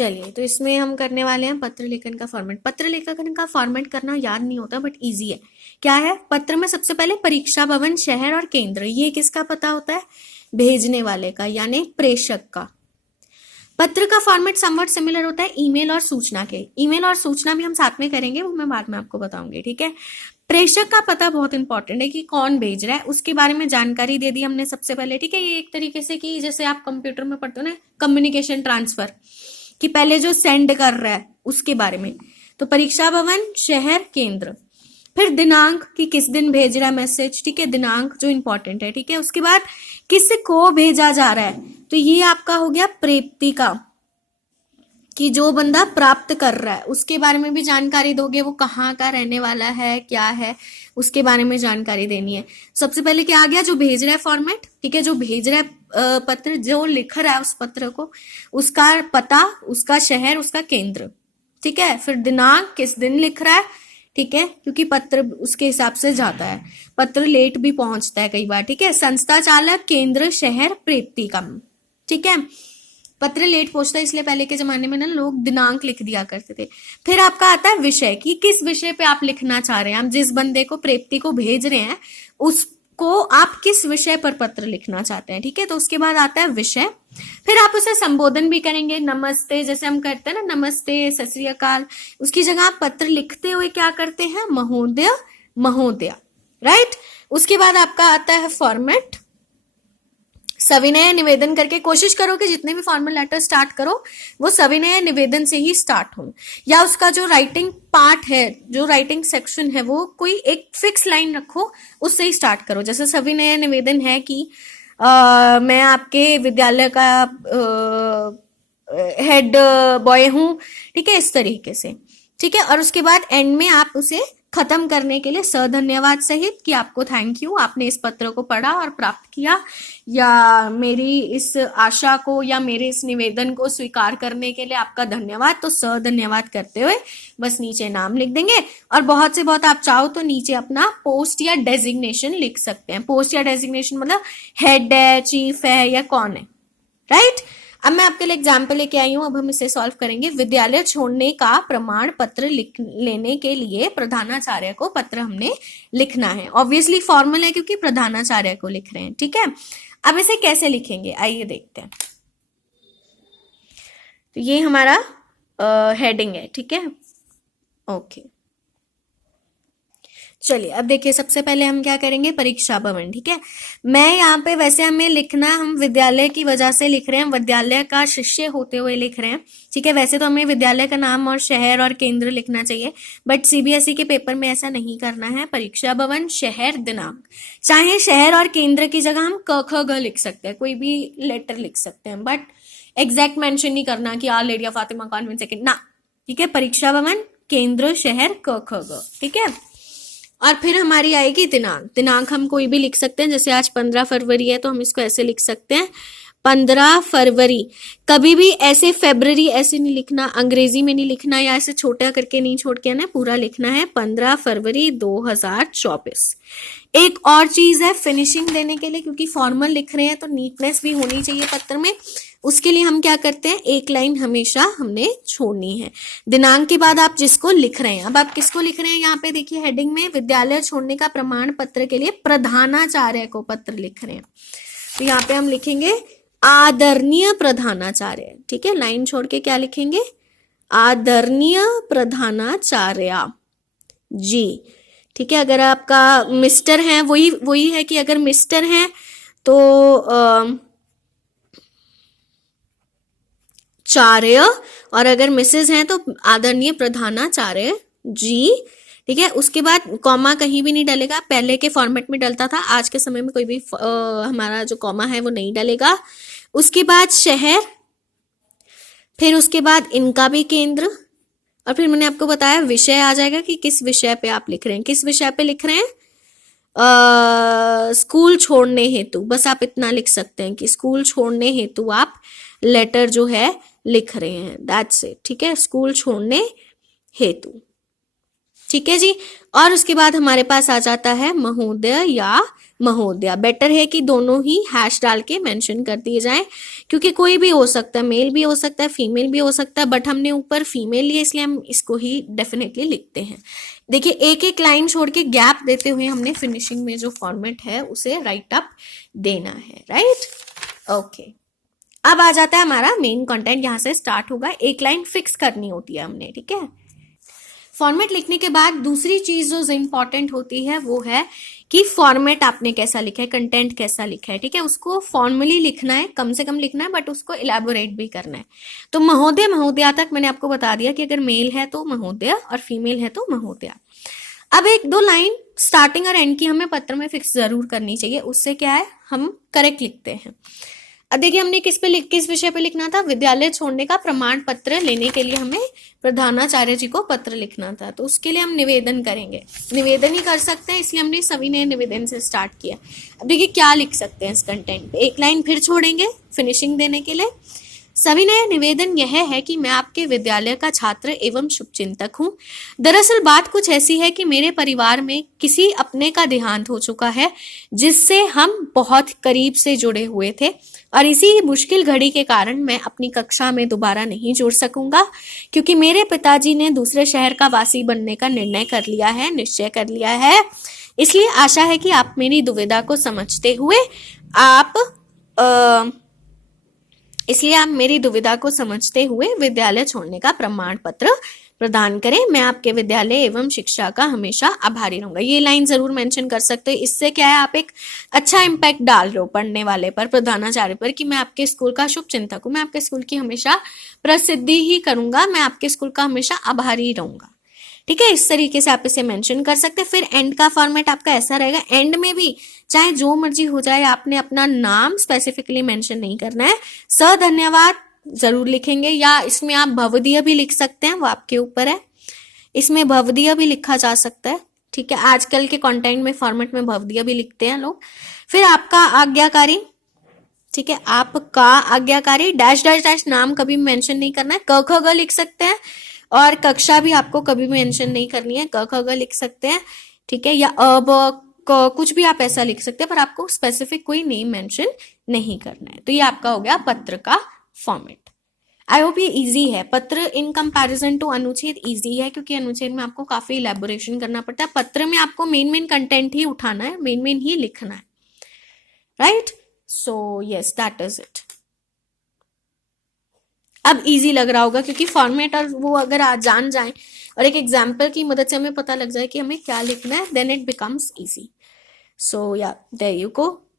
चलिए, तो इसमें हम करने वाले हैं पत्र लेखन का फॉर्मेट। पत्र लेखन का फॉर्मेट करना याद नहीं होता बट इजी है। क्या है? पत्र में सबसे पहले परीक्षा भवन, शहर और केंद्र, ये किसका पता होता है? भेजने वाले का, यानी प्रेषक का। पत्र का फॉर्मेट समवट सिमिलर होता है ईमेल और सूचना के। ईमेल और सूचना भी हम साथ में करेंगे, वो मैं बाद में आपको बताऊंगी, ठीक है। प्रेषक का पता बहुत इंपॉर्टेंट है कि कौन भेज रहा है, उसके बारे में जानकारी दे दी हमने सबसे पहले, ठीक है। ये एक तरीके से कि जैसे आप कंप्यूटर में पढ़ते हो ना, कम्युनिकेशन ट्रांसफर, कि पहले जो सेंड कर रहा है उसके बारे में। तो परीक्षा भवन, शहर, केंद्र। फिर दिनांक, कि किस दिन भेज रहा है मैसेज, ठीक है, दिनांक जो इंपॉर्टेंट है, ठीक है। उसके बाद किसको भेजा जा रहा है, तो ये आपका हो गया प्रेप्ति का, कि जो बंदा प्राप्त कर रहा है उसके बारे में भी जानकारी दोगे, वो कहाँ का रहने वाला है, क्या है, उसके बारे में जानकारी देनी है। सबसे पहले क्या आ गया? जो भेज रहा है फॉर्मेट, ठीक है, जो भेज रहा है पत्र, जो लिख रहा है उस पत्र को, उसका पता, उसका शहर, उसका केंद्र, ठीक है। फिर दिनांक, किस दिन लिख रहा है, ठीक है, क्योंकि पत्र उसके हिसाब से जाता है, पत्र लेट भी पहुंचता है कई बार, ठीक है। संस्था चालक, केंद्र, शहर, प्रेप्ति का, ठीक है। पत्र लेट पहुंचता है इसलिए पहले के जमाने में ना लोग दिनांक लिख दिया करते थे। फिर आपका आता है विषय, कि किस विषय पे आप लिखना चाह रहे हैं। आप जिस बंदे को, प्रेप्ति को भेज रहे हैं, उसको आप किस विषय पर पत्र लिखना चाहते हैं, ठीक है। तो उसके बाद आता है विषय। फिर आप उसे संबोधन भी करेंगे, नमस्ते, जैसे हम करते हैं ना, नमस्ते, सत श्री अकाल, उसकी जगह आप पत्र लिखते हुए क्या करते हैं? महोदय, महोदया, राइट। उसके बाद आपका आता है फॉर्मेट, सविनय निवेदन करके कोशिश करो कि जितने भी फॉर्मल लेटर स्टार्ट करो वो सविनय निवेदन से ही स्टार्ट हो, या उसका जो राइटिंग पार्ट है, जो राइटिंग सेक्शन है, वो कोई एक फिक्स लाइन रखो, उससे ही स्टार्ट करो। जैसे सविनय निवेदन है कि मैं आपके विद्यालय का हेड बॉय हूं, ठीक है, इस तरीके से, ठीक है। और उसके बाद एंड में आप उसे खत्म करने के लिए धन्यवाद सहित, कि आपको थैंक यू, आपने इस पत्र को पढ़ा और प्राप्त किया, या मेरी इस आशा को या मेरे इस निवेदन को स्वीकार करने के लिए आपका धन्यवाद। तो धन्यवाद करते हुए बस नीचे नाम लिख देंगे, और बहुत से बहुत आप चाहो तो नीचे अपना पोस्ट या डेजिग्नेशन लिख सकते हैं। पोस्ट या डेजिग्नेशन मतलब हेड है, चीफ है, या कौन है, राइट। अब मैं आपके लिए एग्जाम्पल लेके आई हूं, अब हम इसे सॉल्व करेंगे। विद्यालय छोड़ने का प्रमाण पत्र लेने के लिए प्रधानाचार्य को पत्र हमने लिखना है। ऑब्वियसली फॉर्मल है क्योंकि प्रधानाचार्य को लिख रहे हैं, ठीक है। अब इसे कैसे लिखेंगे, आइए देखते हैं। तो ये हमारा हेडिंग है, ठीक है, ओके। चलिए अब देखिए, सबसे पहले हम क्या करेंगे? परीक्षा भवन, ठीक है। मैं यहाँ पे, वैसे हमें लिखना, हम विद्यालय की वजह से लिख रहे हैं, विद्यालय का शिष्य होते हुए लिख रहे हैं, ठीक है। वैसे तो हमें विद्यालय का नाम और शहर और केंद्र लिखना चाहिए, बट सीबीएसई के पेपर में ऐसा नहीं करना है। परीक्षा भवन, शहर, दिनांक, चाहे शहर और केंद्र की जगह हम क ख ग लिख सकते हैं, कोई भी लेटर लिख सकते हैं, बट एग्जैक्ट मेंशन नहीं करना कि आल इंडिया फातिमा कॉन्वेंट सेकेंड ना, ठीक है। परीक्षा भवन, केंद्र, शहर, क ख ग, ठीक है। और फिर हमारी आएगी दिनांक। दिनांक हम कोई भी लिख सकते हैं, जैसे आज 15 फरवरी है तो हम इसको ऐसे लिख सकते हैं 15 फरवरी। कभी भी ऐसे फेब्रवरी ऐसे नहीं लिखना, अंग्रेजी में नहीं लिखना, या ऐसे छोटा करके नहीं छोड़ के आना, पूरा लिखना है 15 फरवरी 2024। एक और चीज है फिनिशिंग देने के लिए, क्योंकि फॉर्मल लिख रहे हैं तो नीटनेस भी होनी चाहिए पत्र में, उसके लिए हम क्या करते हैं, एक लाइन हमेशा हमने छोड़नी है दिनांक के बाद आप जिसको लिख रहे हैं। अब आप किसको लिख रहे हैं? यहाँ पे देखिए हेडिंग में विद्यालय छोड़ने का प्रमाण पत्र के लिए प्रधानाचार्य को पत्र लिख रहे हैं, तो यहाँ पे हम लिखेंगे आदरणीय प्रधानाचार्य, ठीक है। लाइन छोड़ के क्या लिखेंगे? आदरणीय प्रधानाचार्य जी, ठीक है। अगर आपका मिस्टर है, वही है कि अगर मिस्टर है तो चार्य, और अगर मिसेज हैं तो आदरणीय प्रधानाचार्य जी, ठीक है। उसके बाद कॉमा कहीं भी नहीं डलेगा, पहले के फॉर्मेट में डलता था, आज के समय में कोई भी हमारा जो कॉमा है वो नहीं डलेगा। उसके बाद शहर, फिर उसके बाद इनका भी केंद्र, और फिर मैंने आपको बताया विषय आ जाएगा कि किस विषय पे आप लिख रहे हैं। किस विषय पे लिख रहे हैं? स्कूल छोड़ने हेतु, बस आप इतना लिख सकते हैं कि स्कूल छोड़ने हेतु आप लेटर जो है लिख रहे हैं, दैट्स इट, ठीक है। स्कूल छोड़ने हेतु, ठीक है जी। और उसके बाद हमारे पास आ जाता है महोदय या महोदया। बेटर है कि दोनों ही हैश डाल के मेंशन कर दिए जाएं, क्योंकि कोई भी हो सकता है, मेल भी हो सकता है, फीमेल भी हो सकता है, बट हमने ऊपर फीमेल लिए इसलिए हम इसको ही डेफिनेटली लिखते हैं। देखिए एक एक लाइन छोड़ के गैप देते हुए हमने फिनिशिंग में जो फॉर्मेट है उसे राइट अप देना है, राइट। ओके, अब आ जाता है हमारा मेन कंटेंट, यहां से स्टार्ट होगा। एक लाइन फिक्स करनी होती है हमने, ठीक है। फॉर्मेट लिखने के बाद दूसरी चीज जो इंपॉर्टेंट होती है वो है कि फॉर्मेट आपने कैसा लिखा है, कंटेंट कैसा लिखा है, ठीक है। उसको फॉर्मली लिखना है, कम से कम लिखना है, बट उसको इलेबोरेट भी करना है। तो महोदय महोदया तक मैंने आपको बता दिया कि अगर मेल है तो महोदय और फीमेल है तो महोदया। अब एक दो लाइन स्टार्टिंग और एंड की हमें पत्र में फिक्स जरूर करनी चाहिए, उससे क्या है हम करेक्ट लिखते हैं। अब देखिए हमने किस विषय पे लिखना था, विद्यालय छोड़ने का प्रमाण पत्र लेने के लिए हमें प्रधानाचार्य जी को पत्र लिखना था, तो उसके लिए हम निवेदन करेंगे, निवेदन ही कर सकते हैं, इसलिए हमने सविनय निवेदन से स्टार्ट किया। अब देखिए क्या लिख सकते हैं इस कंटेंट पे, एक लाइन फिर छोड़ेंगे फिनिशिंग देने के लिए। सविनय निवेदन यह है कि मैं आपके विद्यालय का छात्र एवं शुभचिंतक हूँ। दरअसल बात कुछ ऐसी है कि मेरे परिवार में किसी अपने का देहांत हो चुका है, जिससे हम बहुत करीब से जुड़े हुए थे, और इसी मुश्किल घड़ी के कारण मैं अपनी कक्षा में दोबारा नहीं जुड़ सकूंगा, क्योंकि मेरे पिताजी ने दूसरे शहर का वासी बनने का निर्णय कर लिया है, निश्चय कर लिया है। इसलिए आशा है कि आप मेरी दुविधा को समझते हुए विद्यालय छोड़ने का प्रमाण पत्र प्रदान करें। मैं आपके विद्यालय एवं शिक्षा का हमेशा आभारी रहूंगा। ये लाइन जरूर मेंशन कर सकते हो, इससे क्या है आप एक अच्छा इम्पैक्ट डाल रहे हो पढ़ने वाले पर, प्रधानाचार्य पर, कि मैं आपके स्कूल का शुभ चिंतक हूँ, मैं आपके स्कूल की हमेशा प्रसिद्धि ही करूंगा, मैं आपके स्कूल का हमेशा आभारी रहूंगा, ठीक है। इस तरीके से आप इसे मेंशन कर सकते हैं। फिर एंड का फॉर्मेट आपका ऐसा रहेगा, एंड में भी चाहे जो मर्जी हो जाए, आपने अपना नाम स्पेसिफिकली मेंशन नहीं करना है, धन्यवाद जरूर लिखेंगे, या इसमें आप भवदीय भी लिख सकते हैं, वो आपके ऊपर है, इसमें भवदीय भी लिखा जा सकता है, ठीक है। आजकल के कंटेंट में फॉर्मेट में भवदीय भी लिखते हैं लोग। फिर आपका आज्ञाकारी, ठीक है, आपका आज्ञाकारी डैश डैश डैश, नाम कभी मेंशन नहीं करना है, क ख ग लिख सकते हैं, और कक्षा भी आपको कभी मेंशन नहीं करनी है, क ख ग लिख सकते हैं, ठीक है, या अब कुछ भी आप ऐसा लिख सकते हैं, पर आपको स्पेसिफिक कोई नेम मेंशन नहीं करना है। तो ये आपका हो गया पत्र का फॉर्मेट। आई होप ये इजी है। पत्र इन कंपैरिजन टू अनुच्छेद इजी है, क्योंकि अनुच्छेद में आपको काफी इलेबोरेशन करना पड़ता है, पत्र में आपको मेन कंटेंट ही उठाना है, मेन ही लिखना है, right. So yes, that is it. अब इजी लग रहा होगा, क्योंकि फॉर्मेट और वो अगर आप जान जाएं और एक एग्जाम्पल की मदद से हमें पता लग जाए कि हमें क्या लिखना है, देन इट बिकम्स इजी। सो या देयर यू गो।